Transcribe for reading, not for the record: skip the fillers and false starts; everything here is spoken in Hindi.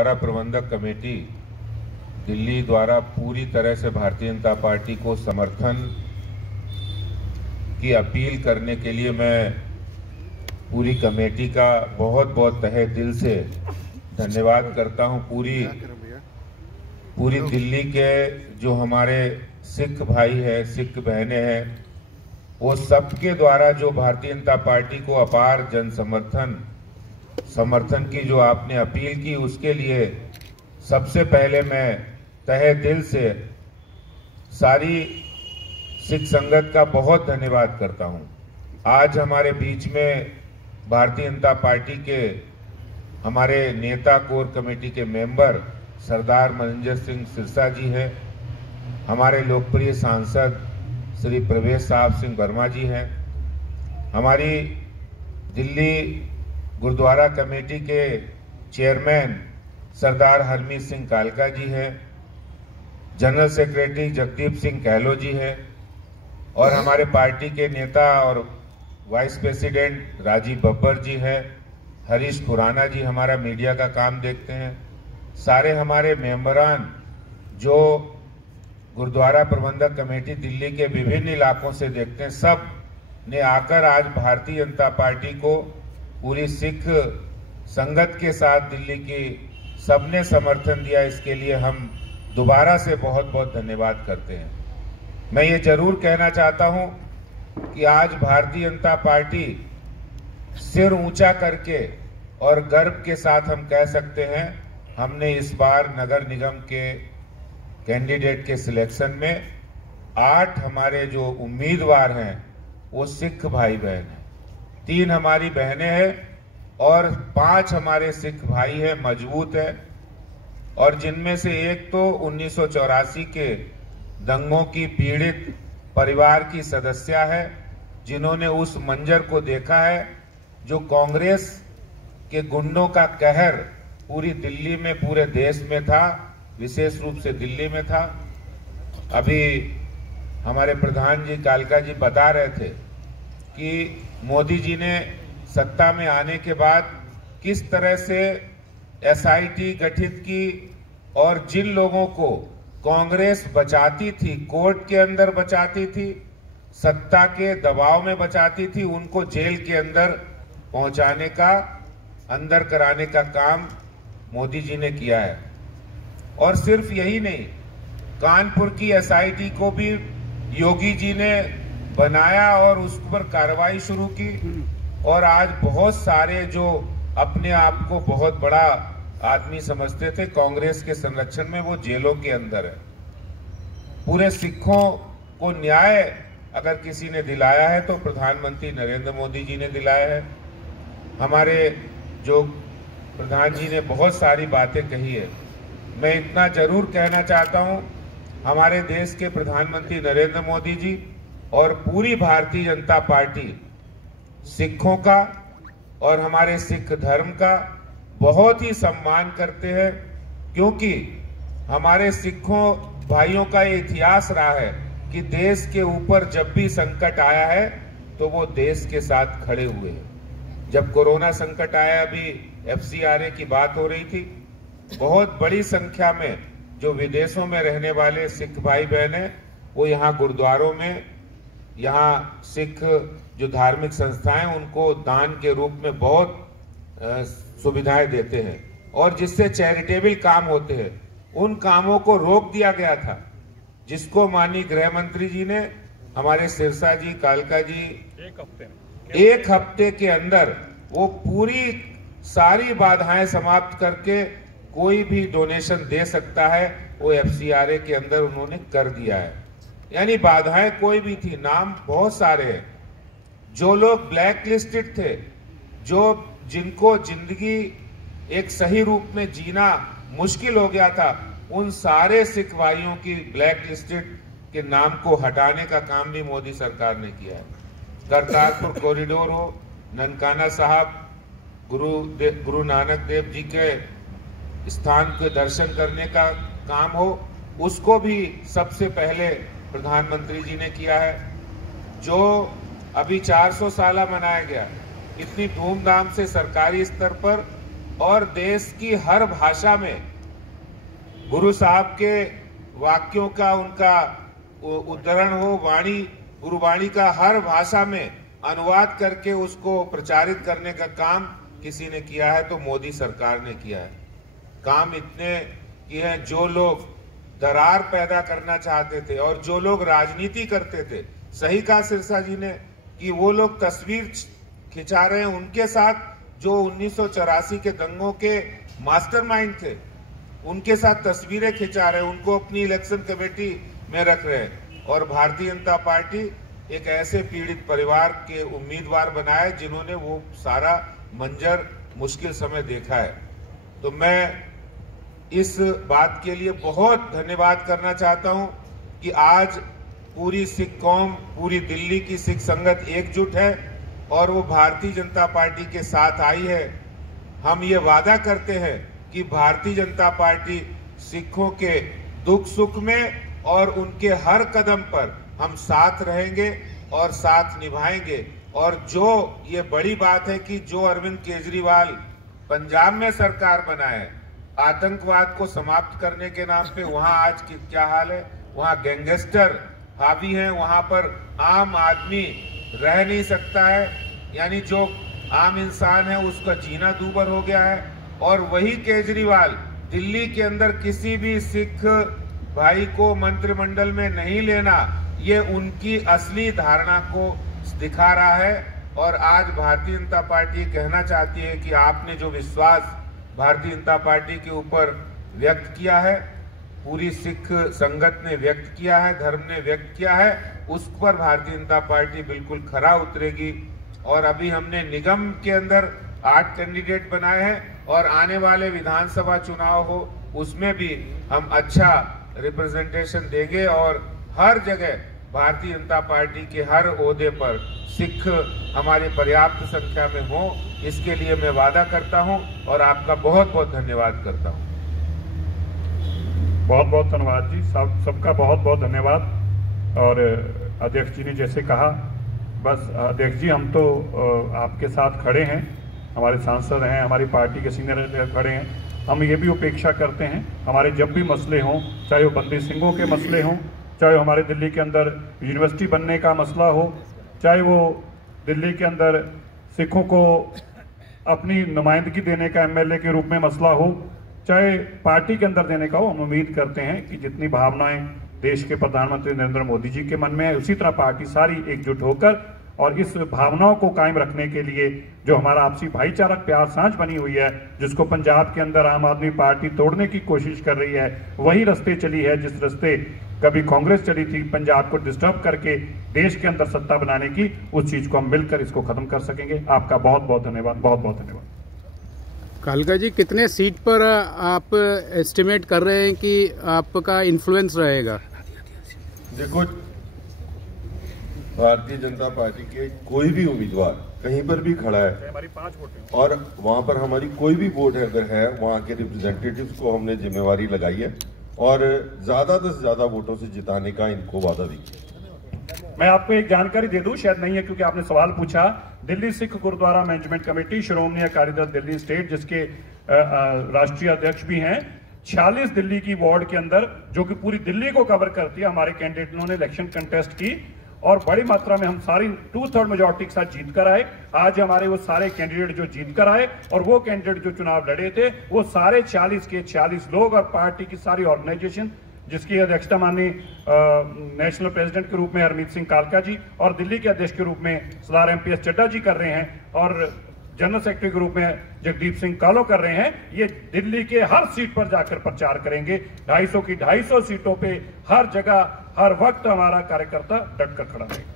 गुरुद्वारा प्रबंधक कमेटी दिल्ली द्वारा पूरी तरह से भारतीय जनता पार्टी को समर्थन की अपील करने के लिए मैं पूरी कमेटी का बहुत बहुत तहे दिल से धन्यवाद करता हूं। पूरी दिल्ली के जो हमारे सिख भाई हैं, सिख बहनें हैं, वो सबके द्वारा जो भारतीय जनता पार्टी को अपार जन समर्थन की जो आपने अपील की, उसके लिए सबसे पहले मैं तहे दिल से सारी सिख संगत का बहुत धन्यवाद करता हूं। आज हमारे बीच में भारतीय जनता पार्टी के हमारे नेता कोर कमेटी के मेंबर सरदार मनंजर सिंह सिरसा जी हैं, हमारे लोकप्रिय सांसद श्री प्रवेश साहब सिंह वर्मा जी हैं, हमारी दिल्ली गुरुद्वारा कमेटी के चेयरमैन सरदार हरमीत सिंह कालका जी हैं, जनरल सेक्रेटरी जगदीप सिंह कहलो जी हैं, और हमारे पार्टी के नेता और वाइस प्रेसिडेंट राजीव बब्बर जी हैं, हरीश खुराना जी हमारा मीडिया का काम देखते हैं, सारे हमारे मेंबरान जो गुरुद्वारा प्रबंधक कमेटी दिल्ली के विभिन्न इलाकों से देखते हैं, सब ने आकर आज भारतीय जनता पार्टी को पूरी सिख संगत के साथ दिल्ली की सबने समर्थन दिया। इसके लिए हम दोबारा से बहुत बहुत धन्यवाद करते हैं। मैं ये जरूर कहना चाहता हूं कि आज भारतीय जनता पार्टी सिर ऊंचा करके और गर्व के साथ हम कह सकते हैं, हमने इस बार नगर निगम के कैंडिडेट के सिलेक्शन में 8 हमारे जो उम्मीदवार हैं वो सिख भाई बहन हैं, 3 हमारी बहनें हैं और 5 हमारे सिख भाई हैं, मजबूत है। और जिनमें से एक तो 1984 के दंगों की पीड़ित परिवार की सदस्या है, जिन्होंने उस मंजर को देखा है जो कांग्रेस के गुंडों का कहर पूरी दिल्ली में, पूरे देश में था, विशेष रूप से दिल्ली में था। अभी हमारे प्रधान जी कालका जी बता रहे थे कि मोदी जी ने सत्ता में आने के बाद किस तरह से एसआईटी गठित की और जिन लोगों को कांग्रेस बचाती थी, कोर्ट के अंदर बचाती थी, सत्ता के दबाव में बचाती थी, उनको जेल के अंदर पहुंचाने का, अंदर कराने का काम मोदी जी ने किया है। और सिर्फ यही नहीं, कानपुर की एसआईटी को भी योगी जी ने बनाया और उस पर कार्रवाई शुरू की। और आज बहुत सारे जो अपने आप को बहुत बड़ा आदमी समझते थे कांग्रेस के संरक्षण में, वो जेलों के अंदर है। पूरे सिखों को न्याय अगर किसी ने दिलाया है तो प्रधानमंत्री नरेंद्र मोदी जी ने दिलाया है। हमारे जो प्रधान जी ने बहुत सारी बातें कही है। मैं इतना जरूर कहना चाहता हूं, हमारे देश के प्रधानमंत्री नरेंद्र मोदी जी और पूरी भारतीय जनता पार्टी सिखों का और हमारे सिख धर्म का बहुत ही सम्मान करते हैं, क्योंकि हमारे सिखों भाइयों का ये इतिहास रहा है कि देश के ऊपर जब भी संकट आया है तो वो देश के साथ खड़े हुए हैं। जब कोरोना संकट आया, अभी FCRA की बात हो रही थी, बहुत बड़ी संख्या में जो विदेशों में रहने वाले सिख भाई बहन हैं, वो यहाँ गुरुद्वारों में, यहाँ सिख जो धार्मिक संस्थाएं, उनको दान के रूप में बहुत सुविधाएं देते हैं, और जिससे चैरिटेबल काम होते हैं, उन कामों को रोक दिया गया था, जिसको माननीय गृह मंत्री जी ने, हमारे सिरसा जी, कालका जी, एक हफ्ते के अंदर वो पूरी सारी बाधाएं समाप्त करके कोई भी डोनेशन दे सकता है, वो FCRA के अंदर उन्होंने कर दिया है। यानी बाधाएं कोई भी थी, नाम बहुत सारे हैं। जो लोग ब्लैक लिस्टेड थे, जो जिनको जिंदगी एक सही रूप में जीना मुश्किल हो गया था, उन सारे सिख भाइयों की ब्लैक लिस्टेड के नाम को हटाने का काम भी मोदी सरकार ने किया है। करतारपुर कॉरिडोर हो, ननकाना साहब गुरु नानक देव जी के स्थान के दर्शन करने का काम हो, उसको भी सबसे पहले प्रधानमंत्री जी ने किया है। जो अभी 400 साल मनाया गया, इतनी धूमधाम से सरकारी स्तर पर और देश की हर भाषा में गुरु साहब के वाक्यों का उनका उद्धरण हो, वाणी गुरुवाणी का हर भाषा में अनुवाद करके उसको प्रचारित करने का काम किसी ने किया है तो मोदी सरकार ने किया है। काम इतने किए हैं, जो लोग दरार पैदा करना चाहते थे और जो लोग राजनीति करते थे, सही कहा सिरसा जी ने कि वो लोग तस्वीर खिंचा रहे हैं उनके साथ जो 1984 के दंगों के मास्टरमाइंड थे, उनके साथ तस्वीरें खिंचा रहे हैं, उनको अपनी इलेक्शन कमेटी में रख रहे हैं। और भारतीय जनता पार्टी एक ऐसे पीड़ित परिवार के उम्मीदवार बनाए जिन्होंने वो सारा मंजर मुश्किल समय देखा है। तो मैं इस बात के लिए बहुत धन्यवाद करना चाहता हूं कि आज पूरी सिख कौम, पूरी दिल्ली की सिख संगत एकजुट है और वो भारतीय जनता पार्टी के साथ आई है। हम ये वादा करते हैं कि भारतीय जनता पार्टी सिखों के दुख सुख में और उनके हर कदम पर हम साथ रहेंगे और साथ निभाएंगे। और जो ये बड़ी बात है कि जो अरविंद केजरीवाल पंजाब में सरकार बनाए, आतंकवाद को समाप्त करने के नाम पे वहां आज क्या हाल है, वहां गैंगस्टर हावी हैं, वहां पर आम आदमी रह नहीं सकता है, यानी जो आम इंसान है उसका जीना दूभर हो गया है। और वही केजरीवाल दिल्ली के अंदर किसी भी सिख भाई को मंत्रिमंडल में नहीं लेना, ये उनकी असली धारणा को दिखा रहा है। और आज भारतीय जनता पार्टी कहना चाहती है कि आपने जो विश्वास भारतीय जनता पार्टी के ऊपर व्यक्त किया है, पूरी सिख संगत ने व्यक्त किया है, धर्म ने व्यक्त किया है, उस पर भारतीय जनता पार्टी बिल्कुल खरा उतरेगी। और अभी हमने निगम के अंदर 8 कैंडिडेट बनाए हैं और आने वाले विधानसभा चुनाव हो उसमें भी हम अच्छा रिप्रेजेंटेशन देंगे और हर जगह भारतीय जनता पार्टी के हर ओहदे पर सिख हमारे पर्याप्त संख्या में हो, इसके लिए मैं वादा करता हूं और आपका बहुत बहुत धन्यवाद करता हूं। बहुत बहुत धन्यवाद जी, सबका बहुत बहुत धन्यवाद। और अध्यक्ष जी ने जैसे कहा, बस अध्यक्ष जी हम तो आपके साथ खड़े हैं, हमारे सांसद हैं, हमारी पार्टी के सीनियर लीडर खड़े हैं। हम ये भी उपेक्षा करते हैं, हमारे जब भी मसले हों, चाहे वो बंदी सिंहों के मसले हों, चाहे वो हमारे दिल्ली के अंदर यूनिवर्सिटी बनने का मसला हो, चाहे वो दिल्ली के अंदर सिखों को अपनी नुमाइंदगी देने का एमएलए के रूप में मसला हो, चाहे पार्टी के अंदर देने का हो, हम उम्मीद करते हैं कि जितनी भावनाएं देश के प्रधानमंत्री नरेंद्र मोदी जी के मन में है, उसी तरह पार्टी सारी एकजुट होकर और इस भावनाओं को कायम रखने के लिए जो हमारा आपसी भाईचारा प्यार सांझ बनी हुई है, जिसको पंजाब के अंदर आम आदमी पार्टी तोड़ने की कोशिश कर रही है, वही रास्ते चली है जिस रास्ते कभी कांग्रेस चली थी, पंजाब को डिस्टर्ब करके देश के अंदर सत्ता बनाने की। उस चीज को हम मिलकर इसको खत्म कर सकेंगे। आपका बहुत बहुत धन्यवाद, बहुत बहुत धन्यवाद। कालका जी, कितने सीट पर आप एस्टिमेट कर रहे हैं कि आपका इन्फ्लुएंस रहेगा? देखो, भारतीय जनता पार्टी के कोई भी उम्मीदवार कहीं पर भी खड़ा है, हमारी 5 वोट है और वहां पर हमारी कोई भी वोट अगर है, वहां के रिप्रेजेंटेटिव्स को हमने जिम्मेवारी लगाई है और ज्यादा से ज्यादा वोटों से जिताने का इनको वादा भी किया। मैं आपको एक जानकारी दे दूं, शायद नहीं है क्योंकि आपने सवाल पूछा। दिल्ली सिख गुरुद्वारा मैनेजमेंट कमेटी, श्रोमणी अकाली दल दिल्ली स्टेट, जिसके राष्ट्रीय अध्यक्ष भी हैं, 46 दिल्ली की वार्ड के अंदर, जो कि पूरी दिल्ली को कवर करती है, हमारे कैंडिडेटों ने इलेक्शन कंटेस्ट की और बड़ी मात्रा में हम सारी 2/3 मेजॉरिटी के साथ जीत कर आए। आज हमारे वो सारे कैंडिडेट जो जीत कर आए और वो कैंडिडेट जो चुनाव लड़े थे, वो सारे 40 के 40 लोग और पार्टी की सारी ऑर्गेनाइजेशन, जिसकी अध्यक्षता माननीय नेशनल प्रेसिडेंट के रूप में हरमीत सिंह कालका जी और दिल्ली के अध्यक्ष के रूप में सरदार MP.S. चड्ढा जी कर रहे हैं और जनरल सेक्रेटरी के रूप में जगदीप सिंह कालो कर रहे हैं। ये दिल्ली के हर सीट पर जाकर प्रचार करेंगे। 250 की 250 सीटों पे हर जगह हर वक्त हमारा कार्यकर्ता डट कर खड़ा रहेगा।